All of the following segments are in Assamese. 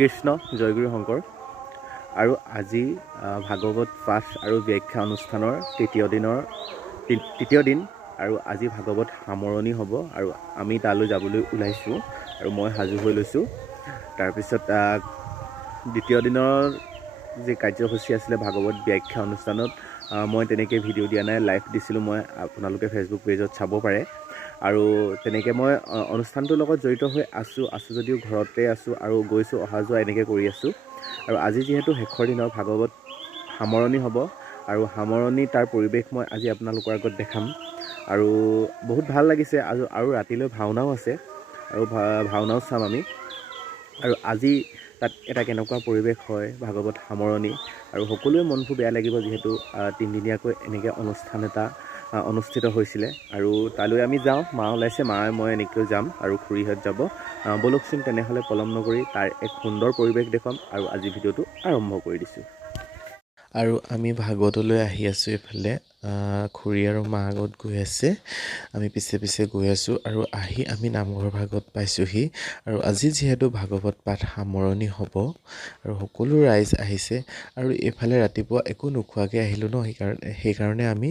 কৃষ্ণ জয়গুৰু শংকৰ। আৰু আজি ভাগৱত পাঠ আৰু ব্যাখ্যা অনুষ্ঠানৰ তৃতীয় দিন আৰু আজি ভাগৱত সামৰণি হ'ব আৰু আমি তালৈ যাবলৈ ওলাইছোঁ আৰু মই সাজু হৈ লৈছোঁ। তাৰপিছত দ্বিতীয় দিনৰ যি কাৰ্যসূচী আছিলে ভাগৱত ব্যাখ্যা অনুষ্ঠানত মই তেনেকৈ ভিডিঅ' দিয়া নাই, লাইভ দিছিলোঁ মই, আপোনালোকে ফেচবুক পেজত চাব পাৰে। আৰু তেনেকৈ মই অনুষ্ঠানটোৰ লগত জড়িত হৈ আছোঁ যদিও ঘৰতে আছোঁ আৰু গৈছোঁ অহা যোৱা এনেকৈ কৰি আছোঁ। আৰু আজি যিহেতু শেষৰ দিনৰ ভাগৱত সামৰণি হ'ব আৰু সামৰণি তাৰ পৰিৱেশ মই আজি আপোনালোকৰ আগত দেখাম। আৰু বহুত ভাল লাগিছে আৰু ৰাতিলৈ ভাওনাও আছে আৰু ভাওনাও চাম আমি। আৰু আজি তাত এটা কেনেকুৱা পৰিৱেশ হয় ভাগৱত সামৰণি, আৰু সকলোৱে মনটো বেয়া লাগিব যিহেতু তিনিদিনীয়াকৈ এনেকৈ অনুষ্ঠান এটা অনুষ্ঠিত হৈছিলে। আৰু তালৈ আমি যাওঁ, মা ওলাইছে, মায়ে মই এনেকৈ যাম আৰু খুৰীহঁত যাব। ব'লকচোন তেনেহ'লে পলম নকৰি তাৰ এক সুন্দৰ পৰিৱেশ দেখুৱাম আৰু আজি ভিডিঅ'টো আৰম্ভ কৰি দিছোঁ। আৰু আমি ভাগৱতলৈ আহি আছোঁ। এইফালে খুৰী আৰু মা আগত গৈ আছে, আমি পিছে পিছে গৈ আছোঁ আৰু আহি আমি নামঘৰ ভাগত পাইছোঁহি। আৰু আজি যিহেতু ভাগৱত পাঠ সামৰণি হ'ব আৰু সকলো ৰাইজ আহিছে আৰু এইফালে ৰাতিপুৱা একো নোখোৱাকৈ আহিলোঁ ন, সেইকাৰণে আমি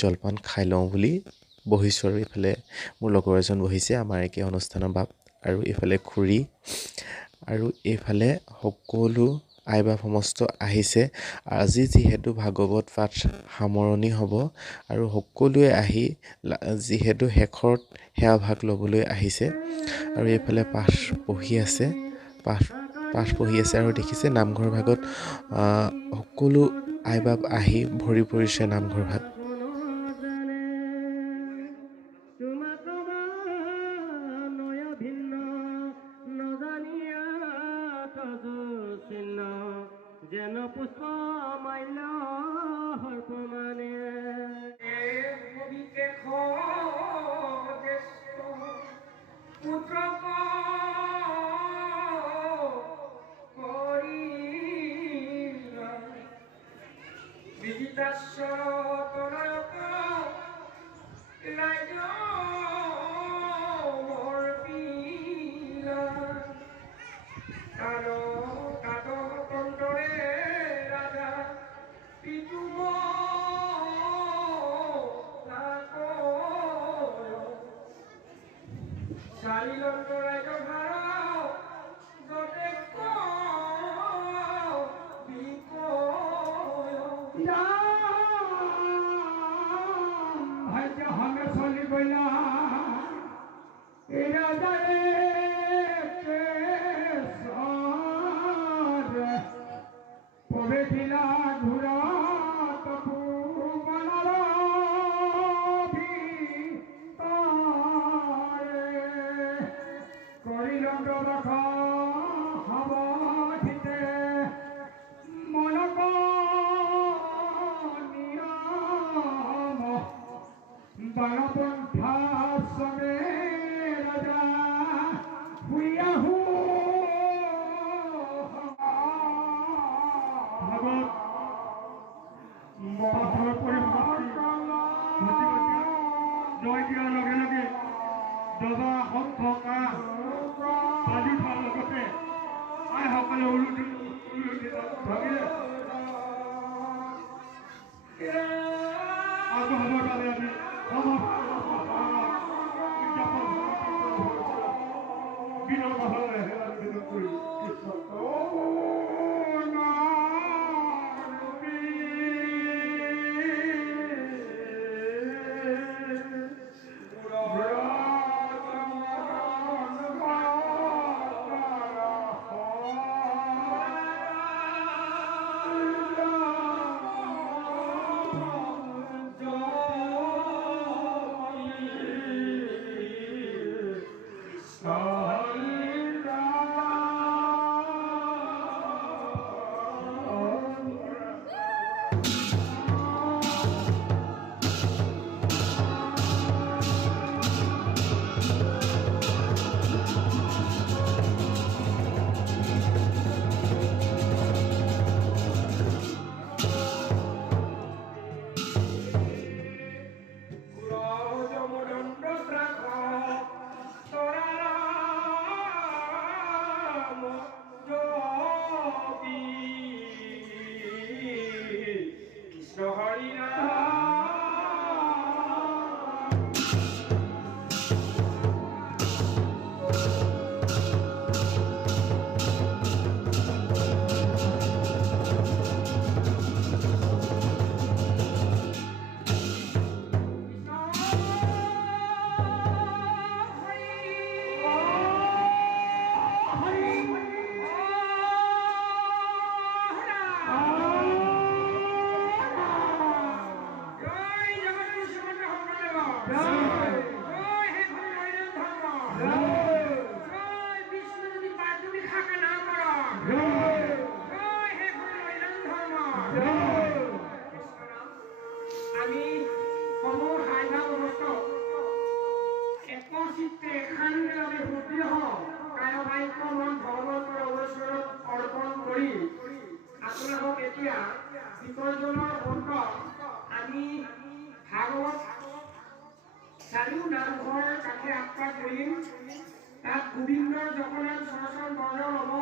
জলপান খাই লওঁ বুলি বহিছোঁ। আৰু এইফালে মোৰ লগৰ এজন বহিছে, আমাৰ একে অনুষ্ঠানৰ বাপ, আৰু এইফালে খুৰী, আৰু এইফালে সকলো আই বাপ সমস্ত আহিছে। আজি যিহেতু ভাগৱত পাঠ সামৰণি হ'ব আৰু সকলোৱে আহি যিহেতু শেষত সেৱা ভাগ ল'বলৈ আহিছে। আৰু এইফালে পাঠ পঢ়ি আছে আৰু দেখিছে নামঘৰ ভাগত সকলো আই বাপ আহি ভৰি পৰিছে নামঘৰ ভাগ। যেন পুষ্প মাল্য সৰ্পমানে পুত্ৰক বিদিতাশ্বৰ তনয়ক ৰাজ্য কৰি আপোনালোক এতিয়া বিসৰ্জনৰ অন্তত আমি ভাগৱত চাৰিও নামঘৰ কাষে আত্মা কৰিম। তাত গোবিন্দৰ জগন্নাথ চৰচৰ বৰ্ণ ল'ব।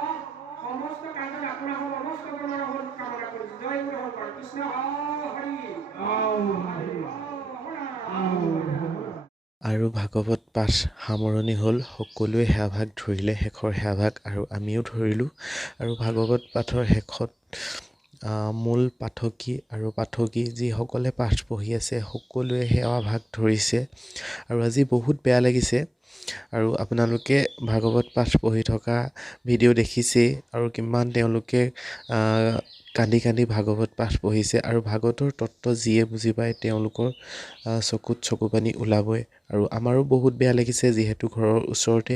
সমস্ত কাজত আপোনালোক সমস্ত ধৰণৰ হ'ল কামনা কৰিছোঁ। জয় গুৰু শংকৰ কৃষ্ণ হৰি আৰু ভাগৱত পাঠ সামৰণি হ'ল। সকলোৱে সেৱাভাগ ধৰিলে, শেষৰ সেৱাভাগ, আৰু আমিও ধৰিলোঁ। আৰু ভাগৱত পাঠৰ শেষত মূল পাঠকী আৰু পাঠকী যিসকলে পাঠ পঢ়ি আছে সকলোৱে সেৱাভাগ ধৰিছে। আৰু আজি বহুত বেয়া লাগিছে। আৰু আপোনালোকে ভাগৱত পাঠ পঢ়ি থকা ভিডিঅ' দেখিছেই, আৰু কিমান তেওঁলোকে কান্দি কান্দি ভাগৱত পাঠ পঢ়িছে। আৰু ভাগৱতৰ তত্ত্ব যিয়ে বুজি পায় তেওঁলোকৰ চকুত চকুপানী ওলাবই। আৰু আমাৰো বহুত বেয়া লাগিছে, যিহেতু ঘৰৰ ওচৰতে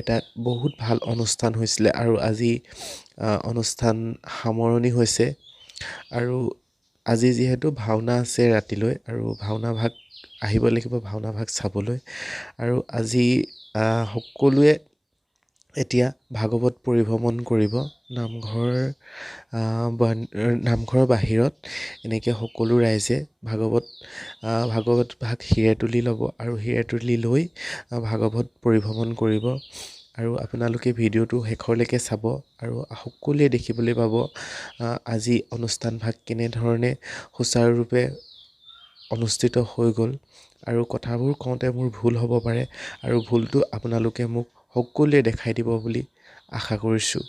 এটা বহুত ভাল অনুষ্ঠান হৈছিলে, আৰু আজি অনুষ্ঠান সামৰণি হৈছে। আৰু আজি যিহেতু ভাওনা আছে ৰাতিলৈ, আৰু ভাওনা ভাগ আহিব লাগিব ভাওনা ভাগ চাবলৈ। আৰু আজি সকলোৱে এতিয়া ভাগৱত পৰিভ্ৰমণ কৰিব। নামঘৰৰ বাহিৰত এনেকৈ সকলো ৰাইজে ভাগৱত ভাগ হিৰে তুলি ল'ব, আৰু হিৰে তুলি লৈ ভাগৱত পৰিভ্ৰমণ কৰিব। আৰু আপোনালোকে ভিডিঅ'টো শেষলৈকে চাব, আৰু সকলোৱে দেখিবলৈ পাব আজি অনুষ্ঠান ভাগ কেনেধৰণে সুচাৰুৰূপে অনুষ্ঠিত হৈ গ'ল। আৰু কথাবোৰ কওঁতে মোৰ ভুল হ'ব পাৰে, আৰু ভুলটো আপোনালোকে মোক সকলোৱে দেখাই দিব বুলি আশা কৰিছোঁ।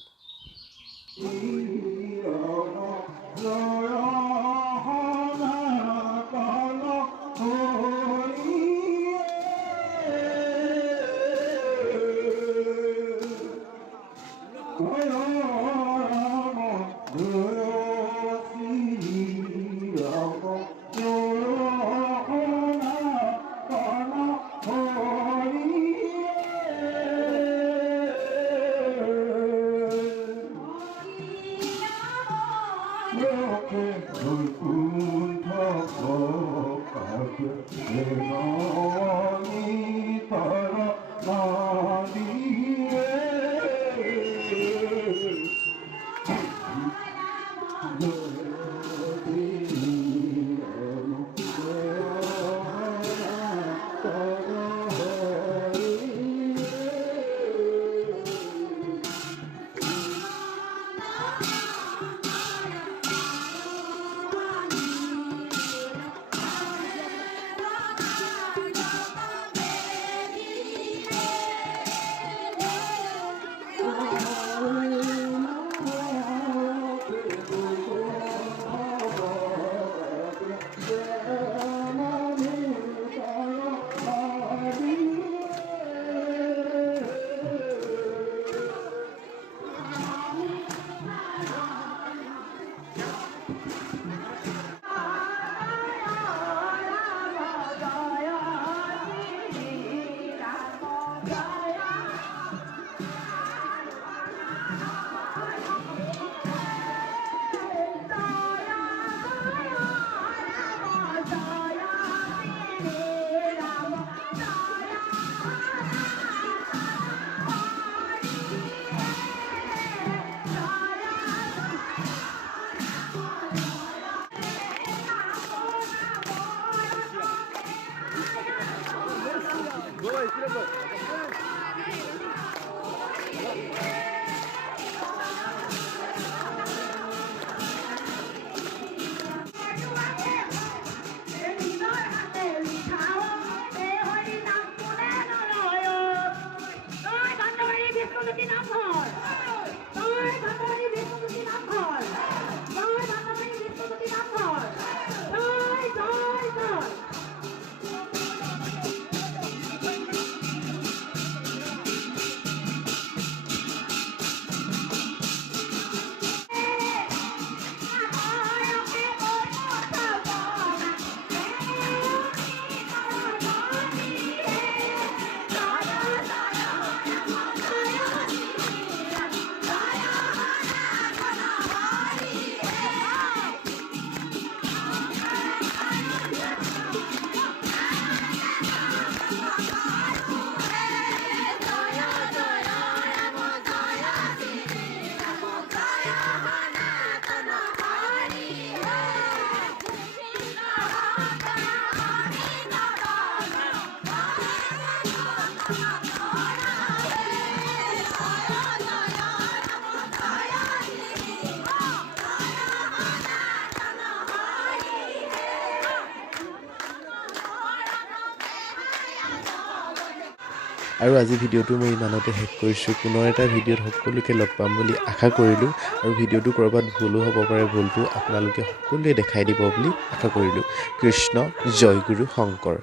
আৰু আজি ভিডিঅ'টো মই ইমানতে শেষ কৰিছোঁ। পুনৰ এটা ভিডিঅ'ত সকলোকে লগ পাম বুলি আশা কৰিলোঁ আৰু ভিডিঅ'টো ক'ৰবাত ভুলো হ'ব পাৰে, ভুলটো আপোনালোকে সকলোৱে দেখাই দিব বুলি আশা কৰিলোঁ। কৃষ্ণ জয় গুৰু শংকৰ।